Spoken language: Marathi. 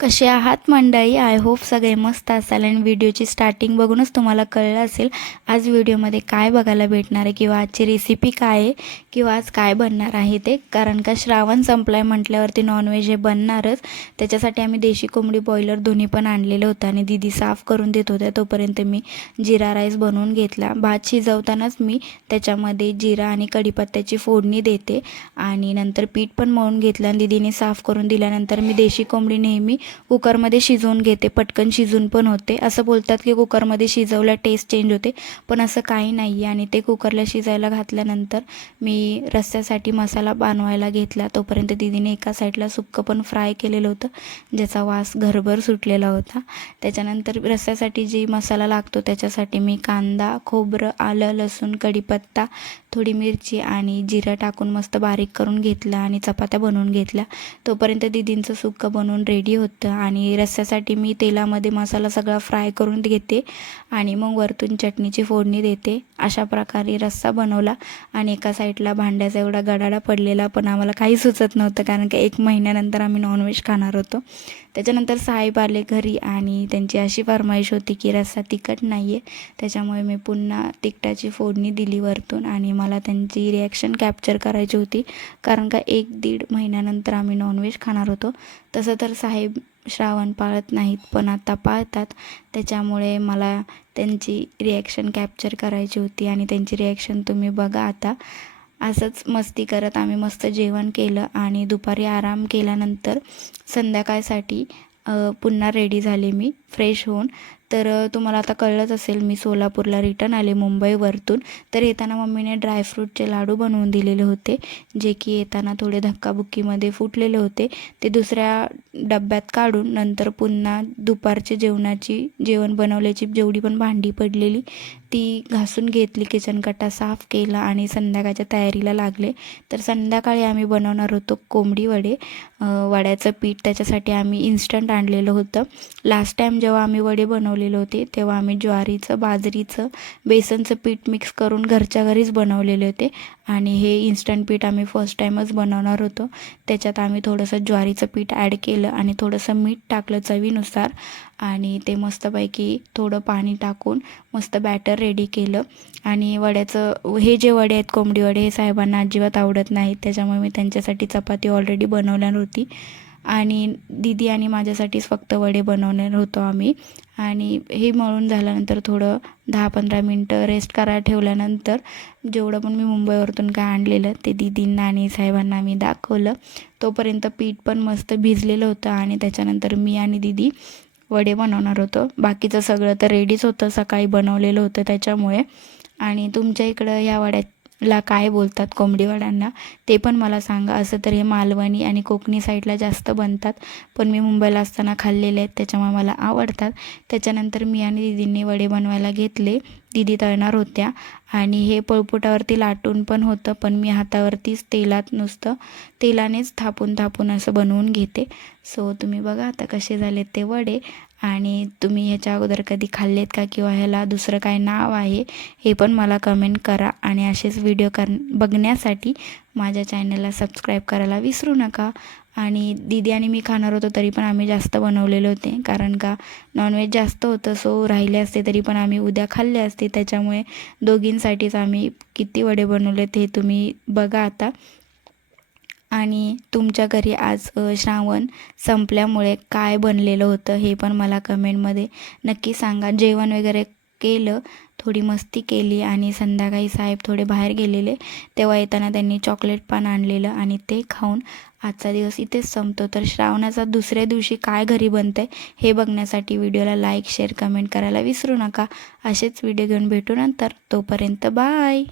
कसे आहात मंडळी? आय होप सगळे मस्त असाल आणि व्हिडिओची स्टार्टिंग बघूनच तुम्हाला कळलं असेल आज व्हिडिओमध्ये काय बघायला भेटणार आहे किंवा आजची रेसिपी काय आहे किंवा आज काय बनणार आहे ते. कारण का श्रावण संपलाय म्हटल्यावरती नॉनव्हेज हे बनणारच. त्याच्यासाठी आम्ही देशी कोंबडी बॉयलर दोन्ही पण आणलेलं होतं आणि दीदी साफ करून देत होत्या. तोपर्यंत मी जिरा राईस बनवून घेतला. भात शिजवतानाच मी त्याच्यामध्ये जिरा आणि कढीपत्त्याची फोडणी देते आणि नंतर पीठ पण मळून घेतलं आणि दीदीने साफ करून दिल्यानंतर मी देशी कोंबडी नेहमी कुकरमध्ये शिजवून घेते. पटकन शिजून पण होते. असं बोलतात की कुकरमध्ये शिजवल्या टेस्ट चेंज होते, पण असं काही नाही आहे. आणि ते कुकरला शिजायला घातल्यानंतर मी रस्स्यासाठी मसाला बनवायला घेतला. तोपर्यंत दीदीने एका साईडला सुक्कं पण फ्राय केलेलं होतं, ज्याचा वास घरभर सुटलेला होता. त्याच्यानंतर रस्स्यासाठी जी मसाला लागतो त्याच्यासाठी मी कांदा, खोबरं, आलं, लसूण, कढीपत्ता, थोडी मिरची आणि जिरं टाकून मस्त बारीक करून घेतलं आणि चपात्या बनवून घेतल्या. तोपर्यंत दीदींचं सुक्कं बनवून रेडी होतं आणि रस्स्यासाठी मी तेलामध्ये मसाला सगळा फ्राय करून घेते आणि मग वरतून चटणीची फोडणी देते. अशा प्रकारे रस्सा बनवला आणि एका साईडला भांड्याचा एवढा गडाडा पडलेला, पण आम्हाला काही सुचत नव्हतं कारण की 1 महिन्यानंतर आम्ही नॉनव्हेज खाणार होतो. त्याच्यानंतर साहेब आले घरी आणि त्यांची अशी फरमाईश होती की रस्सा तिखट नाही आहे. त्याच्यामुळे मी पुन्हा तिखटाची फोडणी दिली वरतून आणि मला त्यांची रिॲक्शन कॅप्चर करायची होती कारण का 1-1.5 महिन्यानंतर आम्ही नॉनव्हेज खाणार होतो. तसं तर साहेब श्रावण पाळत नाहीत, पण आता पाळतात. त्याच्यामुळे मला त्यांची रिॲक्शन कॅप्चर करायची होती आणि त्यांची रिॲक्शन तुम्ही बघा आता. असंच मस्ती करत आम्ही मस्त जेवण केलं आणि दुपारी आराम केल्यानंतर संध्याकाळसाठी पुन्हा रेडी झाले मी फ्रेश होऊन. तर तुम्हाला आता कळलंच असेल मी सोलापूरला रिटर्न आले मुंबईवरतून. तर येताना मम्मीने ड्रायफ्रूटचे लाडू बनवून दिलेले होते, जे की येताना थोडे धक्काबुक्कीमध्ये फुटलेले होते. ते दुसऱ्या डब्यात काढून नंतर पुन्हा दुपारचे जेवण बनवल्याची जेवढी पण भांडी पडलेली ती घासून घेतली, किचन कट्टा साफ केला आणि संध्याकाळच्या तयारीला लागले. तर संध्याकाळी आम्ही बनवणार होतो कोंबडी वडे. वड्याचं पीठ त्याच्यासाठी आम्ही इन्स्टंट आणलेलं होतं. लास्ट टाईम जेव्हा आम्ही वडे बनवलेले होते तेव्हा आम्ही ज्वारीचं, बाजरीचं, बेसनचं पीठ मिक्स करून घरच्या घरीच बनवलेले होते आणि हे इन्स्टंट पीठ आम्ही फर्स्ट टाईमच बनवणार होतो. त्याच्यात आम्ही थोडंसं ज्वारीचं पीठ ॲड केलं आणि थोडंसं मीठ टाकलं चवीनुसार आणि ते मस्तपैकी थोडं पाणी टाकून मस्त बॅटर रेडी केलं. आणि वड्याचं हे जे वडे आहेत कोंबडी वडे, हे साहेबांना अजिबात आवडत नाहीत. त्याच्यामुळे मी त्यांच्यासाठी चपाती ऑलरेडी बनवणार होती आणि दीदी आणि माझ्यासाठीच फक्त वडे बनवणार होतो आम्ही. आणि हे मळून झाल्यानंतर थोडं 10-15 मिनटं रेस्ट करायला ठेवल्यानंतर जेवढं पण मी मुंबईवरतून काय आणलेलं ते दीदींना आणि साहेबांना मी दाखवलं. तोपर्यंत पीठ पण मस्त भिजलेलं होतं आणि त्याच्यानंतर मी आणि दीदी वडे बनवणार होतो. बाकीचं सगळं तर रेडीच होतं, सकाळी बनवलेलं होतं त्याच्यामुळे. आणि तुमच्या इकडं ह्या वड्याला काय बोलतात कोंबडी वड्यांना ते पण मला सांगा. असं तर हे मालवणी आणि कोकणी साईडला जास्त बनतात, पण मी मुंबईला असताना खाल्लेले आहेत त्याच्यामुळे मला आवडतात. त्याच्यानंतर मी आणि दीदींनी वडे बनवायला घेतले. दीदी तळणार होत्या आणि हे पळपुटावरती लाटून पण होतं, पण मी हातावरतीच तेलात नुसतं तेलानेच थापून थापून असं बनवून घेते. सो तुम्ही बघा आता कसे झाले ते वडे. आणि तुम्ही ह्याच्या अगोदर कधी खाल्लेत का किंवा ह्याला दुसरं काय नाव आहे हे पण मला कमेंट करा. आणि असेच व्हिडिओ बघण्यासाठी माझ्या चॅनलला सबस्क्राईब करायला विसरू नका. आणि दीदी आणि मी खाणार होतो तरी पण आम्ही जास्त बनवलेले होते कारण का नॉनव्हेज जास्त होतं. सो राहिले असते तरी पण आम्ही उद्या खाल्ले असते. त्याच्यामुळे दोघींसाठीच आम्ही किती वडे बनवलेत हे तुम्ही बघा आता. आणि तुमच्या घरी आज श्रावण संपल्यामुळे काय बनलेलं होतं हे पण मला कमेंटमध्ये नक्की सांगा. जेवण वगैरे केलं, थोडी मस्ती केली आणि संध्याकाळी साहेब थोडे बाहेर गेलेले, तेव्हा येताना त्यांनी चॉकलेट पान आणलेलं आणि ते खाऊन आजचा दिवस इथेच संपतो. तर श्रावणाचा दुसऱ्या दिवशी काय घरी बनतं आहे हे बघण्यासाठी व्हिडिओला लाईक, शेअर, कमेंट करायला विसरू नका. असेच व्हिडिओ घेऊन भेटू नंतर. तोपर्यंत बाय.